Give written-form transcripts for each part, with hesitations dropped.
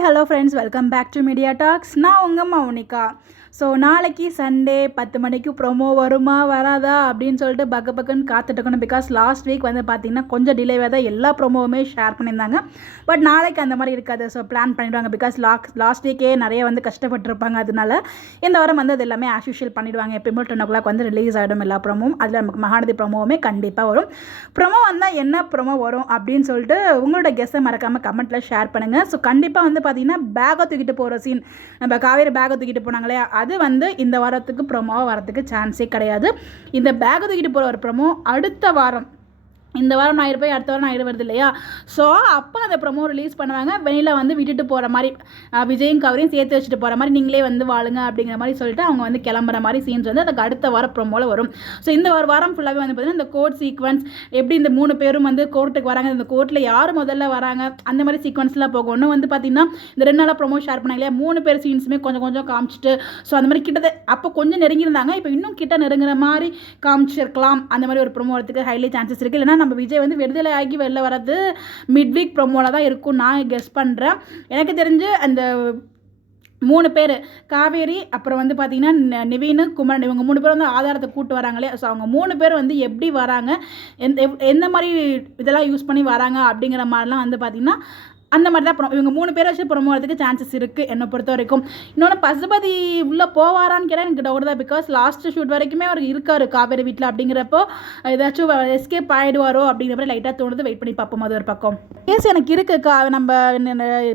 Hi hello friends, welcome back to Media Talks. நான் உங்கள் Mounika. So நாளைக்கு சண்டே 10 மணிக்கு ப்ரொமோ வருமா வராதா அப்படின்னு சொல்லிட்டு பக்குன்னு காத்துட்ருக்கணும். பிகாஸ் லாஸ்ட் வீக் வந்து பார்த்திங்கன்னா கொஞ்சம் டிலேவாக தான் எல்லா ப்ரொமோவுமே ஷேர் பண்ணியிருந்தாங்க. பட் நாளைக்கு அந்த மாதிரி இருக்காது. ஸோ பிளான் பண்ணிவிடுவாங்க. பிகாஸ் லாஸ்ட் வீக்கே நிறைய வந்து கஷ்டப்பட்டுருப்பாங்க. அதனால இந்த வாரம் வந்து அது எல்லாமே ஆஸ் யூஷுவல் பண்ணிவிடுவாங்க. எப்பயுமே 10 o'clock வந்து ரிலீஸ் ஆகிடும் எல்லா ப்ரொமோவும். அதில் நமக்கு மகாநதி ப்ரொமோவுமே கண்டிப்பாக வரும். ப்ரொமோ வந்தால் என்ன ப்ரொமோ வரும் அப்படின்னு சொல்லிட்டு உங்களோட கெஸ்ஸை மறக்காமல் கமெண்ட்டில் ஷேர் பண்ணுங்கள். ஸோ கண்டிப்பாக வந்து பார்த்திங்கன்னா பேக்கை தூக்கிட்டு போகிற சீன், நம்ம காவேரி பேக்கை தூக்கிட்டு போனாங்களே, அது வந்து இந்த வாரத்துக்கு ப்ரொமோவாக வரத்துக்கு சான்ஸே கிடையாது. இந்த பேக்கை தூக்கிட்டு போகிற ஒரு ப்ரொமோ அடுத்த வாரம், இந்த வாரம் ஞாயிறு போய் அடுத்த வாரம் ஞாயிறு வருது இல்லையா, ஸோ அப்போ அந்த ப்ரொமோ ரிலீஸ் பண்ணுவாங்க. வெளியில் வந்து விட்டுட்டு போகிற மாதிரி, விஜயும் கவரையும் சேர்த்து வச்சுட்டு போகிற மாதிரி, நீங்களே வந்து வாழுங்க அப்படிங்கிற மாதிரி சொல்லிட்டு அவங்க வந்து கிளம்புற மாதிரி சீன்ஸ் வந்து அதுக்கு அடுத்த வாரம் ப்ரொமோவில் வரும். ஸோ இந்த ஒரு வாரம் ஃபுல்லாகவே வந்து பார்த்திங்கன்னா இந்த கோர்ட் சீக்வன்ஸ், எப்படி இந்த 3 பேரும் வந்து கோர்ட்டுக்கு வராங்க, இந்த கோர்ட்டில் யார் முதல்ல வராங்க, அந்த மாதிரி சீக்வன்ஸ்லாம் போகும். ஒன்று வந்து பார்த்திங்கன்னா இந்த 2 நாளாக ப்ரொமோ ஷேர் பண்ணாங்க இல்லையா, 3 பேர் சீன்ஸுமே கொஞ்சம் காமிச்சிட்டு, ஸோ அந்த மாதிரி கிட்டத்தட்ட அப்போ கொஞ்சம் நெருங்கியிருந்தாங்க, இப்போ இன்னும் கிட்ட நெருங்குற மாதிரி காமிச்சிருக்கலாம். அந்த மாதிரி ஒரு ப்ரொமோ வரதுக்கு ஹைலி சான்சஸ் இருக்குது. இல்லைனா நம்ம விஜய் வந்து விடுதலை ஆகி வெளில வர்றது மிட் வீக் ப்ரொமோவில் தான் இருக்கும் நான் கெஸ் பண்ணுறேன். எனக்கு தெரிஞ்சு அந்த 3 பேர், காவேரி, அப்புறம் வந்து பார்த்திங்கன்னா நிவீன், குமரன், இவங்க 3 பேர் வந்து ஆதாரத்தை கூட்டு வராங்களே, ஸோ அவங்க 3 பேர் வந்து எப்படி வராங்க, எந்த மாதிரி இதெல்லாம் யூஸ் பண்ணி வராங்க அப்படிங்கிற மாதிரிலாம் வந்து பார்த்திங்கன்னா அந்த மாதிரி தான் இவங்க 3 பேரை வச்சு ப்ரொமோ வரதுக்கு சான்சஸ் இருக்குது என்னை பொறுத்த வரைக்கும். இன்னொன்று பசுபதி உள்ளே போவாரான்னு கேட்டால் எனக்கு டவுட் தான். பிகாஸ் லாஸ்ட் ஷூட் வரைக்குமே அவர் இருக்கார் காவேரி வீட்டில். அப்படிங்கிறப்போ ஏதாச்சும் எஸ்கேப் ஆகிடுவாரோ அப்படிங்கிற மாதிரி லைட்டாக தோணுது. வெயிட் பண்ணி பார்ப்போம். அது ஒரு பக்கம் கேஸ் எனக்கு இருக்குது. நம்ம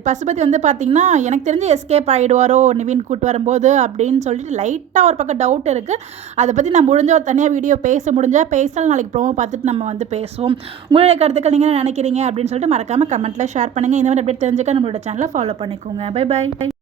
பசுபதி வந்து பார்த்திங்கன்னா எனக்கு தெரிஞ்சு எஸ்கேப் ஆகிடுவாரோ நிவின் கூட்டு வரும்போது அப்படின்னு சொல்லிட்டு லைட்டாக ஒரு பக்கம் டவுட் இருக்குது. அதை பற்றி நான் ஒரு தனியாக வீடியோ பேசினாலும் நாளைக்கு ப்ரோமோ பார்த்துட்டு நம்ம வந்து பேசுவோம். உங்களுடைய கருத்துக்கள் நீங்கள் என்ன நினைக்கிறீங்க அப்படின்னு சொல்லிட்டு மறக்காமல் கமெண்ட்டில் ஷேர் பண்ணுங்கள். இந்த மாதிரி அப்படியே தெரிஞ்சுக்க நம்மளோட சேனலை ஃபாலோ பண்ணிக்கோங்க. Bye bye.